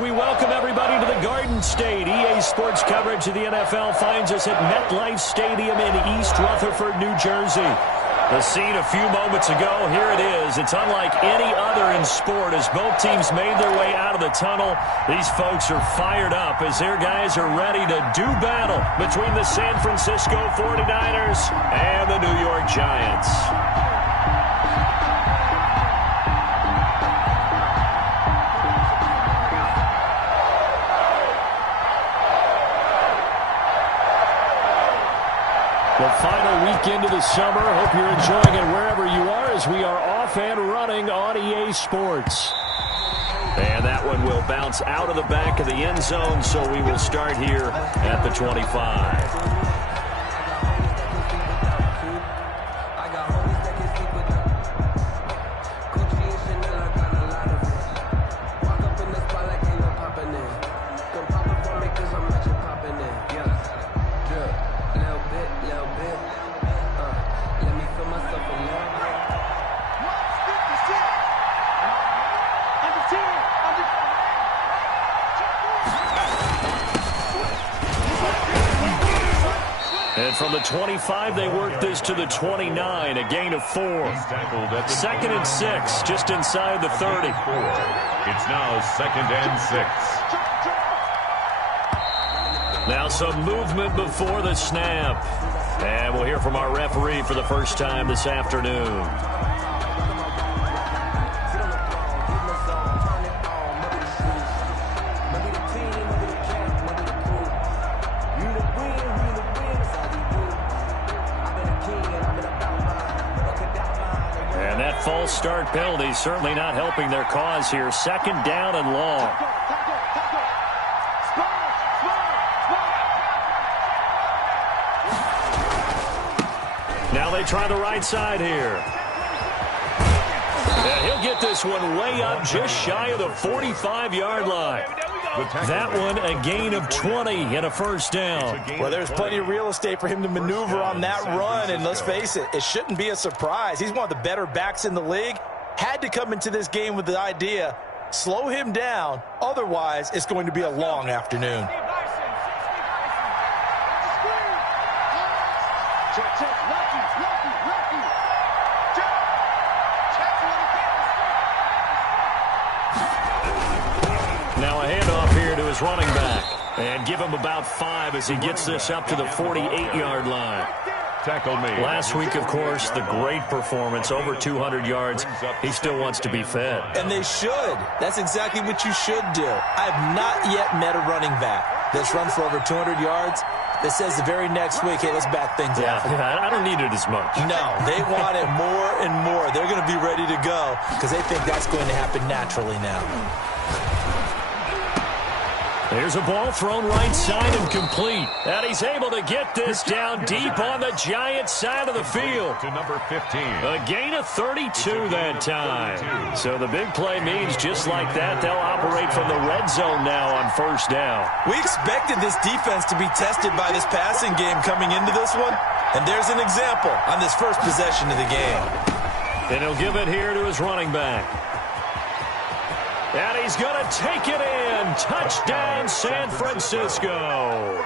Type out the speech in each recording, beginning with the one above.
We welcome everybody to the Garden State. EA Sports coverage of the NFL finds us at MetLife Stadium in East Rutherford, New Jersey. The scene a few moments ago, here it is. It's unlike any other in sport as both teams made their way out of the tunnel. These folks are fired up as their guys are ready to do battle between the San Francisco 49ers and the New York Giants. The final weekend of the summer. Hope you're enjoying it wherever you are as we are off and running on EA Sports. And that one will bounce out of the back of the end zone, so we will start here at the 25. And from the 25, they work this to the 29, a gain of 4. Second and 6, just inside the 30. It's now 2nd and 6. Now some movement before the snap. And we'll hear from our referee for the first time this afternoon. False start penalty certainly not helping their cause here. 2nd down and long. Now they try the right side here. And he'll get this one way up just shy of the 45-yard line. That one a gain of 20 and a first down. Well, there's plenty of real estate for him to maneuver on that run, and let's face it, it shouldn't be a surprise. He's one of the better backs in the league. Had to come into this game with the idea, slow him down, otherwise it's going to be a long afternoon. Now a handoff here to his running back. And give him about 5 as he gets this up to the 48-yard line. Tackle me. Last week, of course, the great performance, over 200 yards. He still wants to be fed. And they should. That's exactly what you should do. I have not yet met a running back that's run for over 200 yards that says the very next week, hey, let's back things up. Yeah, I don't need it as much. No, they want it more and more. They're going to be ready to go because they think that's going to happen naturally now. There's a ball thrown right side and complete. And he's able to get this down deep on the Giants side of the field. To number 15. A gain of 32 that time. So the big play means just like that, they'll operate from the red zone now on first down. We expected this defense to be tested by this passing game coming into this one. And there's an example on this first possession of the game. And he'll give it here to his running back. And he's going to take it in. Touchdown, San Francisco.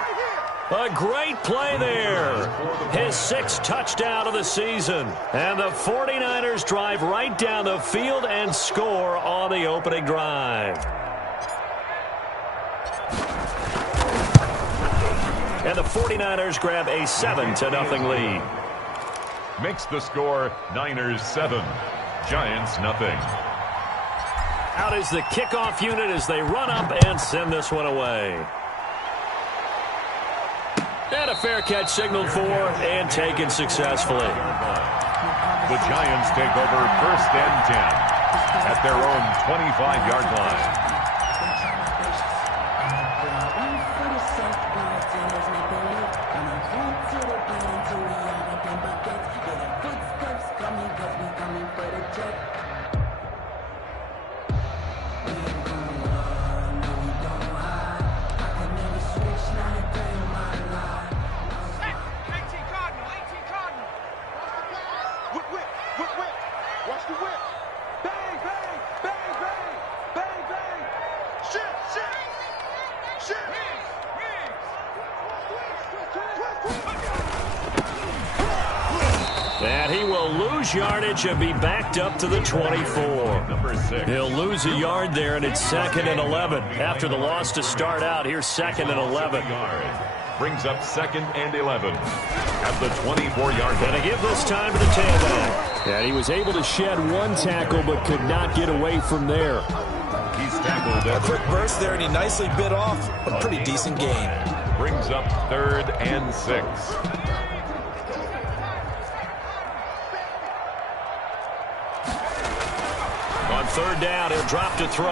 A great play there. His 6th touchdown of the season. And the 49ers drive right down the field and score on the opening drive. And the 49ers grab a 7-0 lead. Makes the score Niners 7, Giants nothing. Out is the kickoff unit as they run up and send this one away. And a fair catch signaled for and taken successfully. The Giants take over 1st and 10 at their own 25-yard line. Watch the whip. Bang, bang, bang, bang, bang, bang. Shit, shit. lose yardage and be backed up to the 24. Number 6. He'll lose a yard there, and it's 2nd and 11. After the loss to start out, here's 2nd and 11. Brings up 2nd and 11 at the 24-yard line. Going to give this time to the tailback. And he was able to shed one tackle but could not get away from there. He's tackled A at quick burst there, and he nicely bit off a pretty decent gain. brings up 3rd and 6. On 3rd down, he'll drop to throw.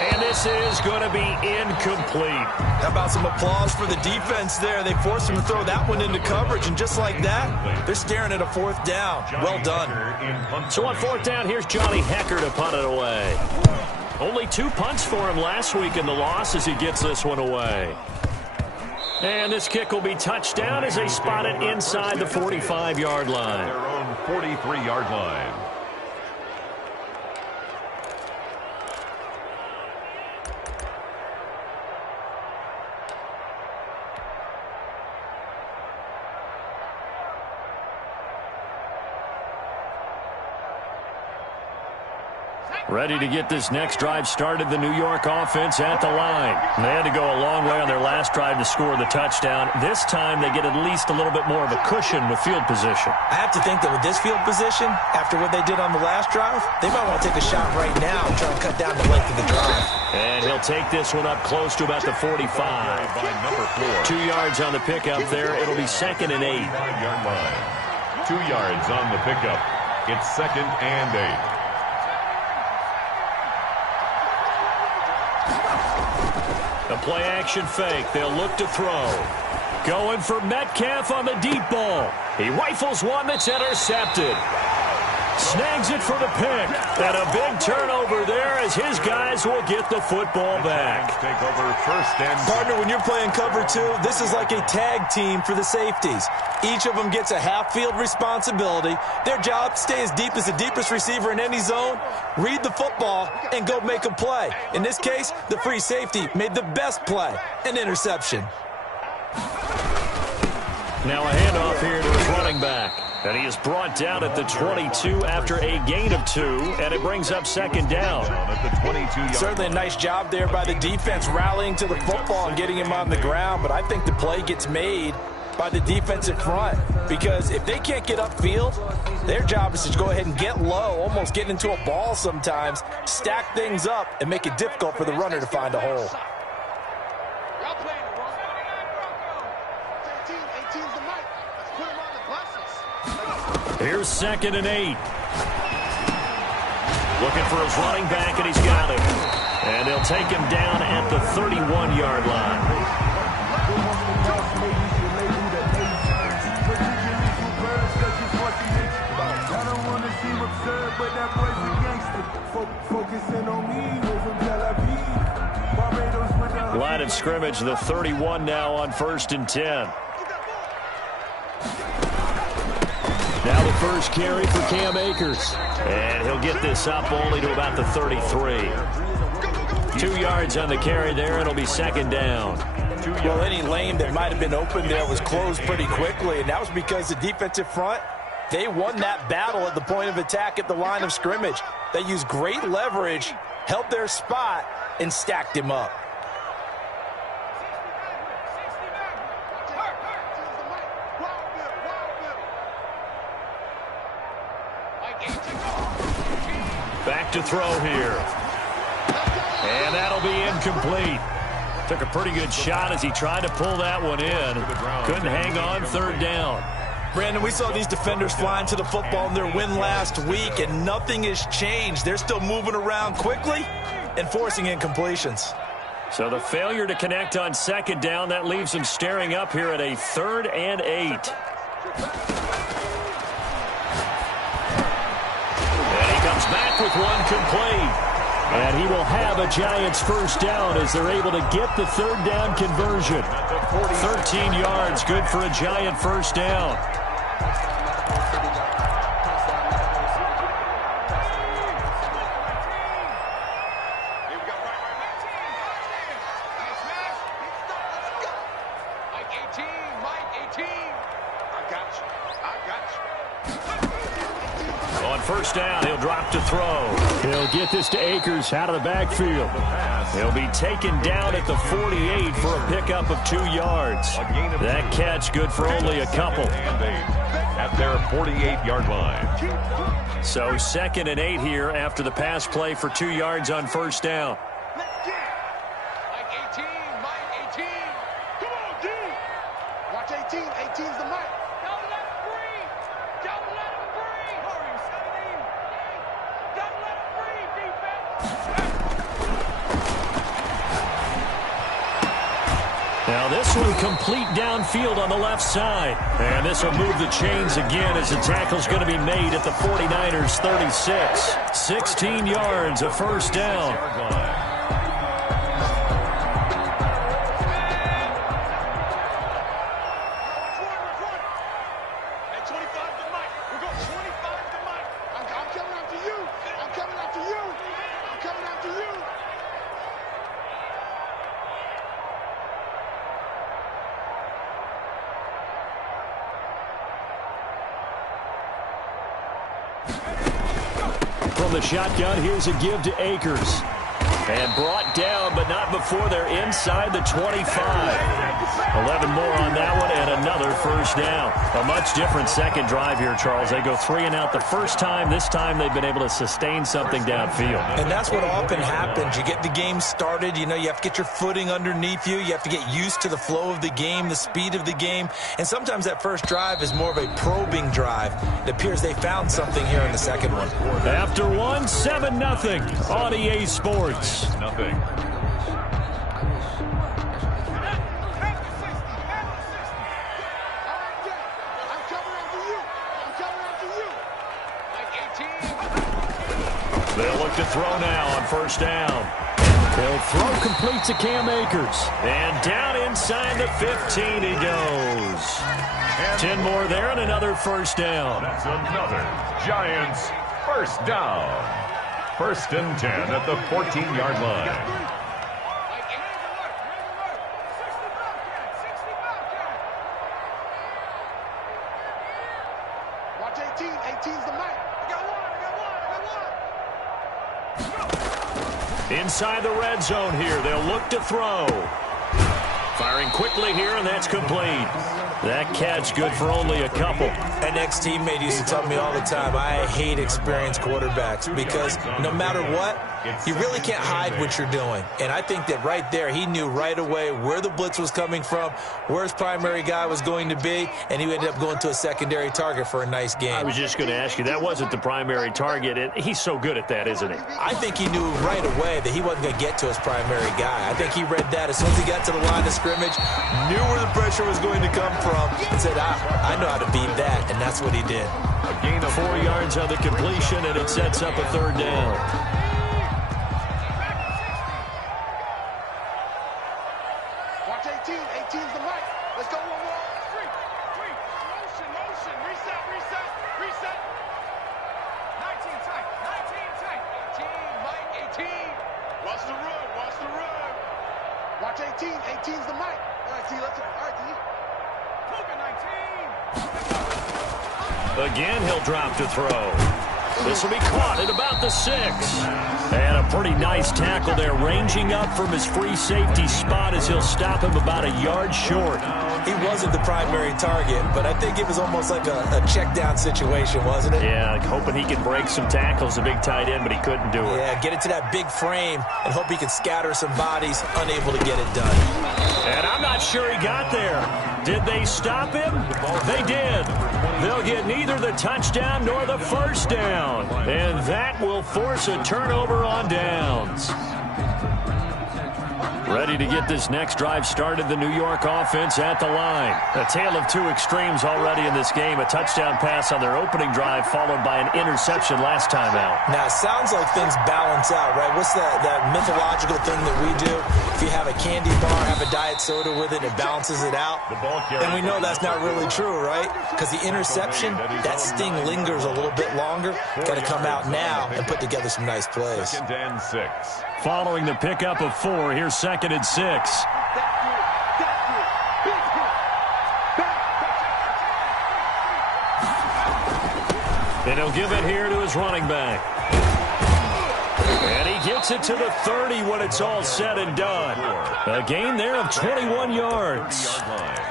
And this is going to be incomplete. How about some applause for the defense there? They forced him to throw that one into coverage, and just like that, they're staring at a 4th down. Well done. So on 4th down, here's Johnny Hecker to punt it away. Only 2 punts for him last week in the loss as he gets this one away. And this kick will be touchdown as they spot it inside the 45-yard line. Their own 43-yard line. Ready to get this next drive started, the New York offense at the line. They had to go a long way on their last drive to score the touchdown. This time they get at least a little bit more of a cushion with field position. I have to think that with this field position, after what they did on the last drive, they might want to take a shot right now and try and cut down the length of the drive. And he'll take this one up close to about the 45. By number 4. 2 yards on the pickup there. It'll be 2nd and 8. 5-yard line. 2 yards on the pickup. It's 2nd and 8. A play-action fake. They'll look to throw. Going for Metcalf on the deep ball. He rifles one that's intercepted. Snags it for the pick. And a big turnover there as his guys will get the football back. Take over 1st and 10. Partner, when you're playing cover 2, this is like a tag team for the safeties. Each of them gets a half-field responsibility. Their job, stay as deep as the deepest receiver in any zone, read the football, and go make a play. In this case, the free safety made the best play, an interception. Now a handoff here to his running back. And he is brought down at the 22 after a gain of 2, and it brings up 2nd down. At the 22-yard. Certainly a nice job there by the defense rallying to the football and getting him on the ground, but I think the play gets made by the defensive front, because if they can't get upfield, their job is to go ahead and get low, almost get into a ball sometimes, stack things up, and make it difficult for the runner to find a hole. Here's 2nd and 8. Looking for his running back, and he's got him. And he'll take him down at the 31-yard line. Line of scrimmage, the 31 now on 1st and 10. Now the first carry for Cam Akers. And he'll get this up only to about the 33. 2 yards on the carry there, and it'll be 2nd down. Well, any lane that might have been open there was closed pretty quickly, and that was because the defensive front, they won that battle at the point of attack at the line of scrimmage. They used great leverage, held their spot, and stacked him up. Back to throw here. And that'll be incomplete. Took a pretty good shot as he tried to pull that one in. Couldn't hang on 3rd down. Brandon, we saw these defenders flying to the football in their win last week, and nothing has changed. They're still moving around quickly and forcing incompletions. So the failure to connect on 2nd down, that leaves him staring up here at a 3rd and 8. Back with one complete. And he will have a Giants 1st down as they're able to get the 3rd down conversion. 13 yards, good for a Giant 1st down. On first down, he'll drop to throw. He'll get this to Akers out of the backfield. He'll be taken down at the 48 for a pickup of 2 yards. That catch good for only a couple. At their 48-yard line. So 2nd and 8 here after the pass play for 2 yards on first down. Mike 18, Mike 18. Come on, dude. Watch 18. 18's the Mike. Don't let him breathe. Don't let him breathe. Hurry, 17. Don't let him breathe, defense. Now this one complete downfield on the left side. And this will move the chains again as the tackle's going to be made at the 49ers 36. 16 yards, a first down. From the shotgun, here's a give to Akers. And brought down, but not before they're inside the 25. 11 more on that one, and another first down. A much different second drive here, Charles. They go 3 and out the first time. This time they've been able to sustain something downfield. And that's what often happens. You get the game started. You know, you have to get your footing underneath you. You have to get used to the flow of the game, the speed of the game. And sometimes that first drive is more of a probing drive. It appears they found something here in the second one. After one, 7-0 on EA Sports. Nothing. They'll look to throw now on first down. They'll throw complete to Cam Akers. And down inside the 15 he goes. 10 more there and another first down. That's another Giants first down. 1st and 10 at the 14-yard line. Watch 18. 18's the Mike. I got one. Inside the red zone here. They'll look to throw. Firing quickly here, and that's complete. That catch good for only a couple. An ex-teammate used to tell me all the time, I hate experienced quarterbacks because no matter what, you really can't hide what you're doing. And I think that right there, he knew right away where the blitz was coming from, where his primary guy was going to be, and he ended up going to a secondary target for a nice game. I was just going to ask you, that wasn't the primary target. He's so good at that, isn't he? I think he knew right away that he wasn't going to get to his primary guy. I think he read that as soon as he got to the line of scrimmage, knew where the pressure was going to come from, and said, I know how to beat that, and that's what he did. A gain of 4 yards on the completion, and it sets up a third down. Watch 18. 18's the Mike. Let's go one more. Three. Motion. Reset. 19 tight. 18, Mike. 18. Watch the run. Watch 18. 18's the Mike. All right, T. Let's go. All right, T. Cougar 19. Again, he'll drop to throw. This will be caught at about the 6. And a pretty nice tackle there, ranging up from his free safety spot as he'll stop him about a yard short. He wasn't the primary target, but I think it was almost like a check-down situation, wasn't it? Yeah, hoping he could break some tackles, a big tight end, but he couldn't do it. Yeah, get it to that big frame and hope he could scatter some bodies, unable to get it done. And I'm not sure he got there. Did they stop him? They did. They'll get neither the touchdown nor the first down. And that will force a turnover on downs. Ready to get this next drive started, the New York offense at the line. A tale of two extremes already in this game. A touchdown pass on their opening drive followed by an interception last time out. Now, it sounds like things balance out, right? What's that mythological thing that we do? If you have a candy bar, have a diet soda with it, it balances it out. And we know that's not really true, right? Because the interception, that sting lingers a little bit longer. Got to come out now and put together some nice plays. 2nd and 6. Following the pickup of 4, here's 2nd and 6. And he'll give it here to his running back. And he gets it to the 30 when it's all said and done. A gain there of 21 yards.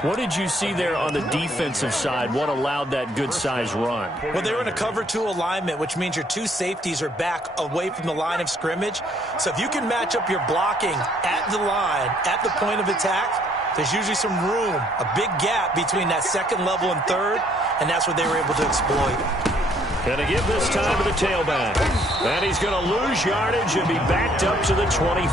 What did you see there on the defensive side? What allowed that good-sized run? Well, they were in a cover 2 alignment, which means your 2 safeties are back away from the line of scrimmage. So if you can match up your blocking at the line, at the point of attack, there's usually some room, a big gap between that second level and third, and that's what they were able to exploit. Going to give this time to the tailback. And he's going to lose yardage and be backed up to the 25.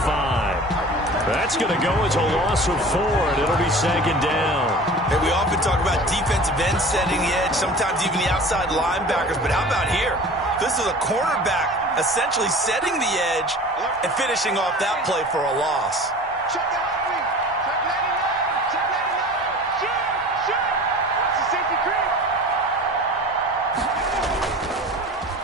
That's going to go as a loss of 4, and it'll be second down. Hey, we often talk about defensive ends setting the edge, sometimes even the outside linebackers. But how about here? This is a cornerback essentially setting the edge and finishing off that play for a loss. Check that out, please. Check 99. Check 99. Shoot. That's the safety creep.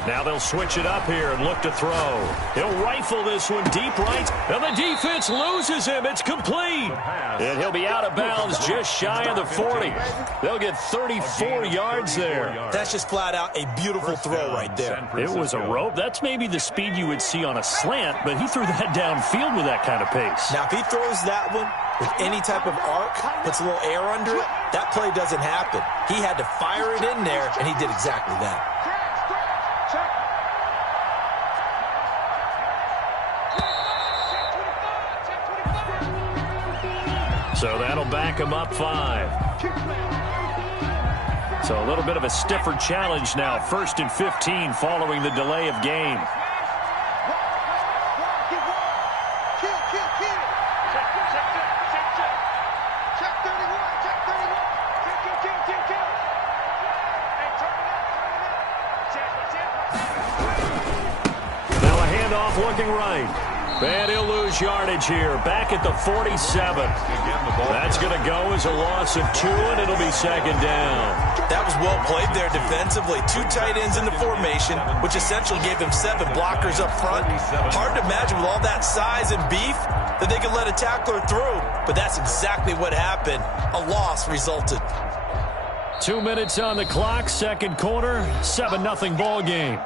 Now they'll switch it up here and look to throw. He'll rifle this one deep right, and the defense loses him. It's complete. And he'll be out of bounds just shy of the 40. They'll get 34 yards there. That's just flat out a beautiful throw right there. It was a rope. That's maybe the speed you would see on a slant, but he threw that downfield with that kind of pace. Now, if he throws that one with any type of arc, puts a little air under it, that play doesn't happen. He had to fire it in there, and he did exactly that. So that'll back him up 5. So a little bit of a stiffer challenge now. 1st and 15 following the delay of game. Now a handoff looking right. And he'll lose yardage here. Back at the 47. That's going to go as a loss of 2, and it'll be second down. That was well played there defensively. 2 tight ends in the formation, which essentially gave them 7 blockers up front. Hard to imagine with all that size and beef that they could let a tackler through. But that's exactly what happened. A loss resulted. 2 minutes on the clock, second quarter, 7-0 ball game.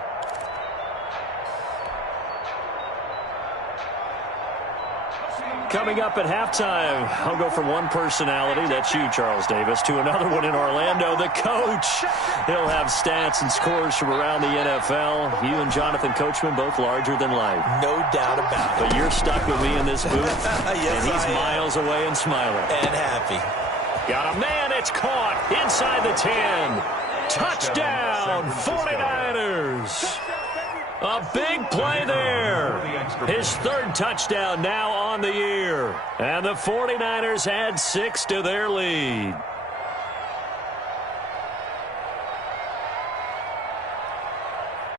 Coming up at halftime, I'll go from one personality, that's you, Charles Davis, to another one in Orlando, the coach. He'll have stats and scores from around the NFL. You and Jonathan Coachman, both larger than life. No doubt about it. But you're stuck with me in this booth, Yes, and he's miles away and smiling. And happy. Got a man, it's caught inside the 10. Touchdown, 49ers. A big play there. His 3rd touchdown now on the year. And the 49ers add 6 to their lead.